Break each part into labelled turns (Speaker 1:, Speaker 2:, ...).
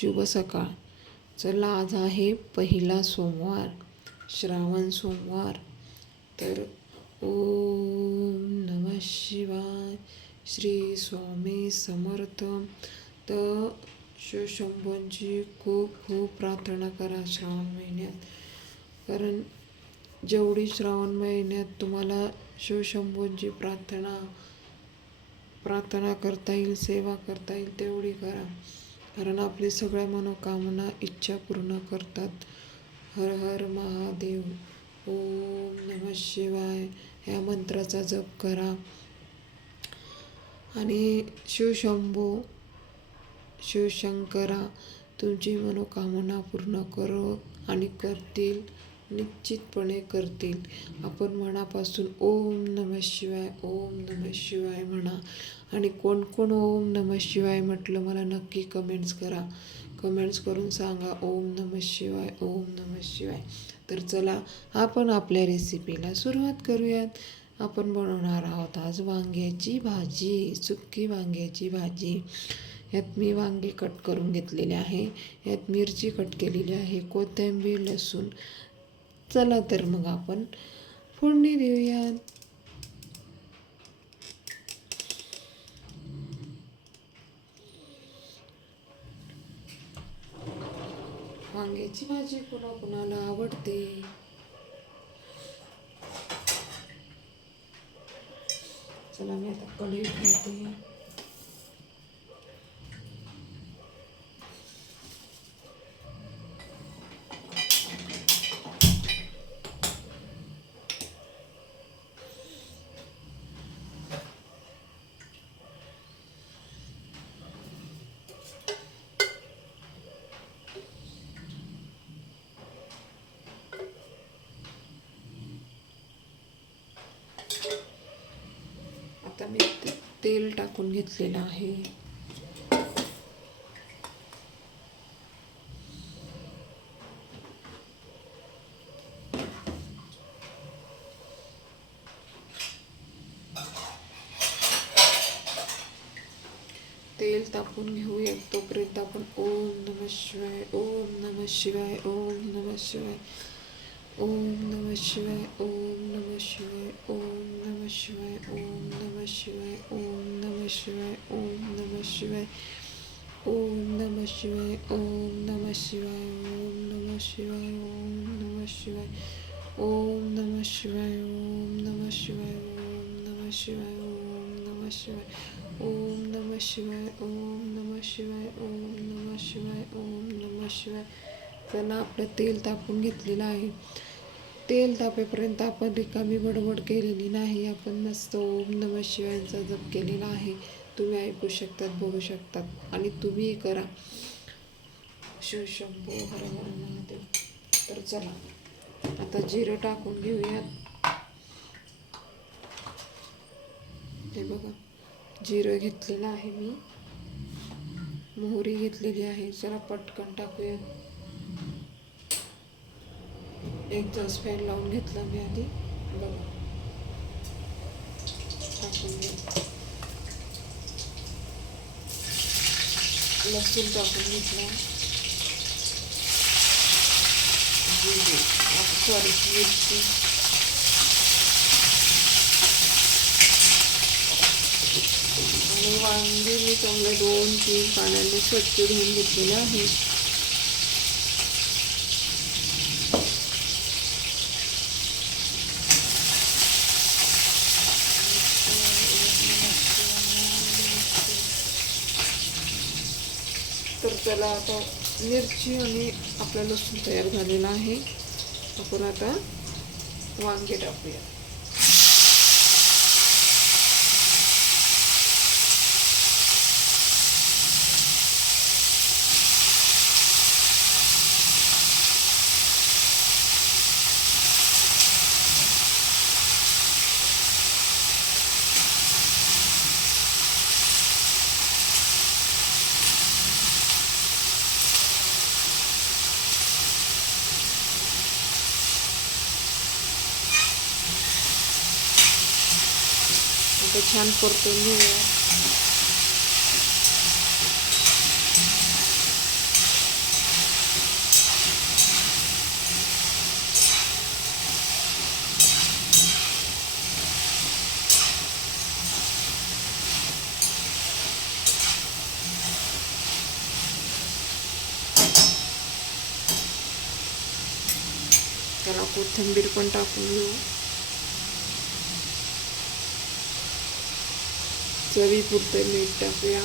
Speaker 1: शुभ सकाळ. चला आज आहे पहिला सोमवार श्रावण सोमवार. तर ओम नम शिवाय श्री स्वामी समर्थ. तर शिवशंभूंची खूप खूप प्रार्थना करा श्रावण महिन्यात. कारण जेवढी श्रावण महिन्यात तुम्हाला शिवशंभूंची प्रार्थना प्रार्थना करता येईल सेवा करता येईल तेवढी करा. कारण आपली सगळ्या मनोकामना इच्छा पूर्ण करतात. हर हर महादेव. ओम नम शिवाय. ह्या मंत्राचा जप करा. आणि शिवशंभू शिवशंकरा तुमची मनोकामना पूर्ण करो आणि करतील. निश्चितपणे करतील. आपण मनापासून ओम नम शिवाय ओम नम शिवाय म्हणा. आणि कोण कोण ओम नम शिवाय म्हटलं मला नक्की कमेंट्स करा. कमेंट्स करून सांगा ओम नम शिवाय ओम नम शिवाय. तर चला आपण आपल्या रेसिपीला सुरुवात करूयात. आपण बनवणार आहोत आज वांग्याची भाजी सुक्की वांग्याची भाजी. यात मी वांगे कट करून घेतलेले आहे. यात मिरची कट केलेली आहे. कोथिंबीर लसूण चला तर मग आपण फोडणी देऊयात. वांग्याची भाजी कुणा कुणाला आवडते? चला मी आता कढई ठेवते. आता मी ते- तेल टाकून घेतलेलं आहे. तेल तापून घेऊया तोपर्यंत आपण ओम नम शिवाय ओम नम शिवाय ओम नम शिवाय. ओम नम शिवाय ओम नम शिवाय ओम नम शिवाय ओम नम शिवाय ओम नम शिवाय ओम नम शिवाय ओम नम शिवाय ओम नम शिवाय ओम नम शिवाय ओम नम शिवाय ओम नम शिवाय ओम नम शिवाय ओम नम शिवाय ओम नम शिवाय ओम नम शिवाय ओम नम शिवाय ओम नम शिवाय ओम नम शिवाय त्यांना आपलं तेल तापून घेतलेलं आहे तेल तापेपर्यंत आपण रिकामी बडबड केलेली नाही. आपण मस्त ओम नम शिवायचा जप केलेला आहे. तुम्ही ऐकू शकतात बघू शकतात आणि तुम्हीही करा. शिवशंभू हर हर महादेव. तर चला आता जिरं टाकून घेऊयात. हे बघा जिरं घेतलेलं आहे मी. मोहरी घेतलेली आहे. जरा पटकन टाकूया एक जास्त फॅन लावून घेतला मी आधी. बघा. टाकून लसूण टाकून घेतला. सॉरी मिरची. आणि वांगे मी चांगले दोन तीन पाण्याने स्वच्छ धुवून घेतलेलं आहे त्याला आता मिरची आणि आपला लसूण तयार झालेला आहे. आपण आता वांगे टाकूया. ते छान परतून घेऊया त्याला कोथिंबीर पण टाकून घेऊ. चवीपुरते मीठ टाकूया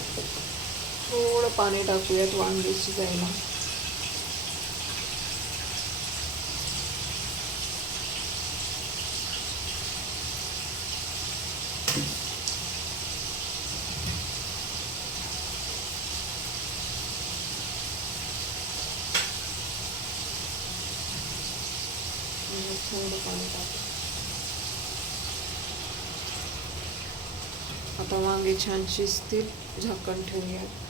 Speaker 1: थोडं पाणी टाकूयात वांगी शिजायला थोडं पाणी टाकू आता वांगे छान शिजतील झाकण ठेवूयात.